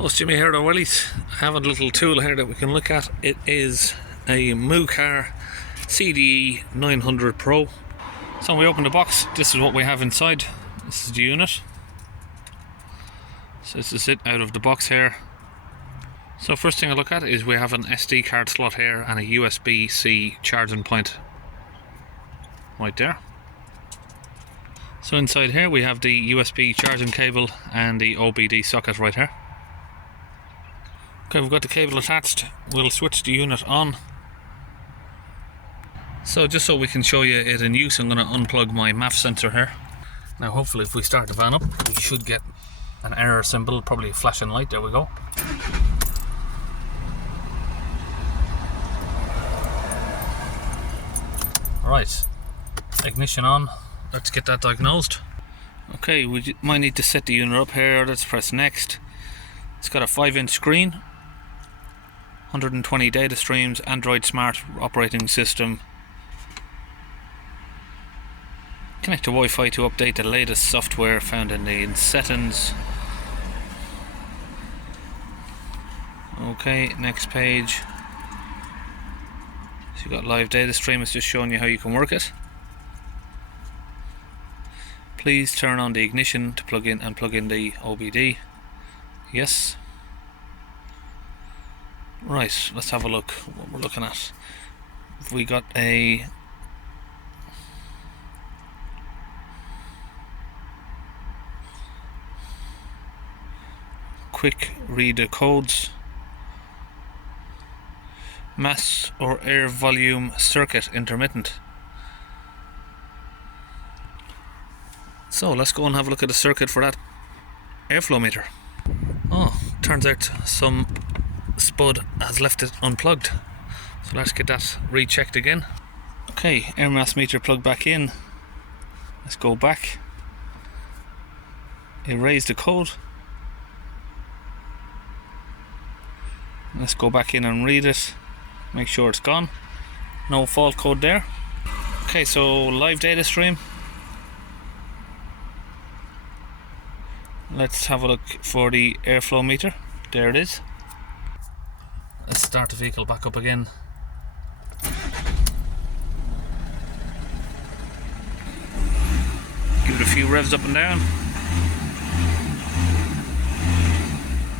Hello, it's Jimmy here at Willys. I have a little tool here that we can look at. It is a Mucar CDE900 Pro. So when we open the box, this is what we have inside. This is the unit. So this is it out of the box here. So first thing I look at is we have an SD card slot here and a USB-C charging point right there. So inside here we have the USB charging cable and the OBD socket right here. Okay, we've got the cable attached. We'll switch the unit on. So just so we can show you it in use, I'm going to unplug my MAF sensor here. Now hopefully if we start the van up, we should get an error symbol, probably a flashing light. There we go. Alright, ignition on. Let's get that diagnosed. Okay, we might need to set the unit up here. Let's press next. It's got a 5-inch screen, 120 data streams, Android Smart operating system. Connect to Wi-Fi to update the latest software found in the settings. Okay, next page. So you've got live data stream. It's just showing you how you can work it. Please turn on the ignition to plug in the OBD. Yes. Right, let's have a look what we're looking at. We got a quick read the codes. Mass or air volume circuit intermittent. So let's go and have a look at the circuit for that airflow meter. Oh, turns out some spud has left it unplugged. So let's get that rechecked again. Okay, air mass meter plugged back in. Let's go back. Erase the code. Let's go back in and read it. Make sure it's gone. No fault code there. Okay, so live data stream. Let's have a look for the airflow meter. There it is. Let's start the vehicle back up again. Give it a few revs up and down.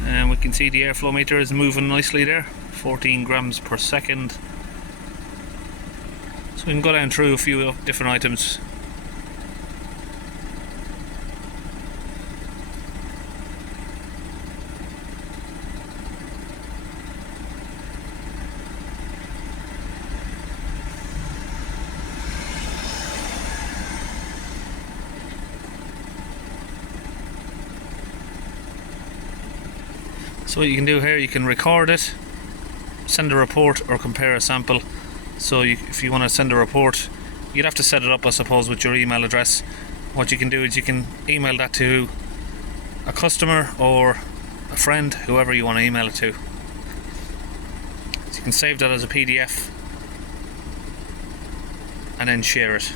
And we can see the airflow meter is moving nicely there. 14 grams per second. So we can go down through a few different items. So what you can do here, you can record it, send a report or compare a sample. So if you want to send a report, you'd have to set it up, I suppose, with your email address. What you can do is you can email that to a customer or a friend, whoever you want to email it to. So you can save that as a PDF and then share it,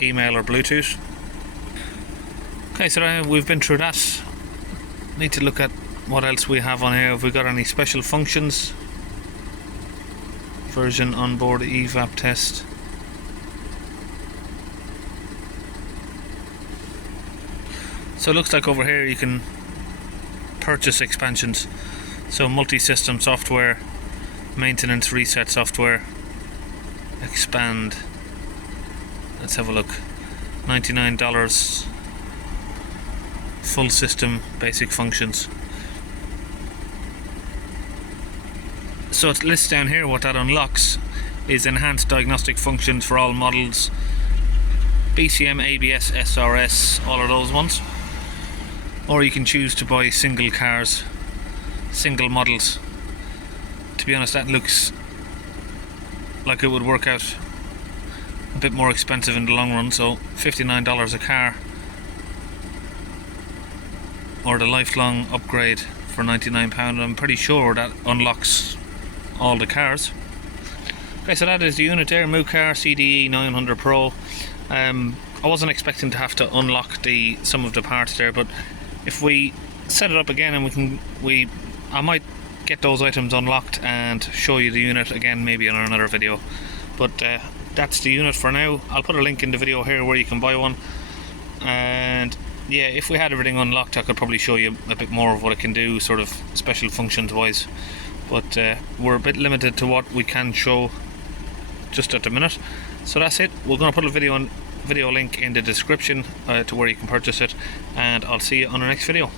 email or Bluetooth. Okay, so now we've been through that. Need to look at what else we have on here. Have we got any special functions? Version onboard evap test. So it looks like over here you can purchase expansions. So multi-system software, maintenance reset software, expand. Let's have a look. $99. Full system basic functions. So it lists down here what that unlocks is enhanced diagnostic functions for all models, BCM, ABS, SRS, all of those ones. Or you can choose to buy single cars, single models. To be honest, that looks like it would work out a bit more expensive in the long run. So $59 a car, or the lifelong upgrade for £99. I'm pretty sure that unlocks all the cars. Okay, so that is the unit there, Mucar CDE900 Pro. I wasn't expecting to have to unlock some of the parts there, but if we set it up again, and I might get those items unlocked and show you the unit again, maybe on another video. But that's the unit for now. I'll put a link in the video here where you can buy one. And yeah, if we had everything unlocked, I could probably show you a bit more of what it can do, sort of special functions wise. But we're a bit limited to what we can show just at the minute. So that's it. We're going to put a video link in the description to where you can purchase it, and I'll see you on the next video.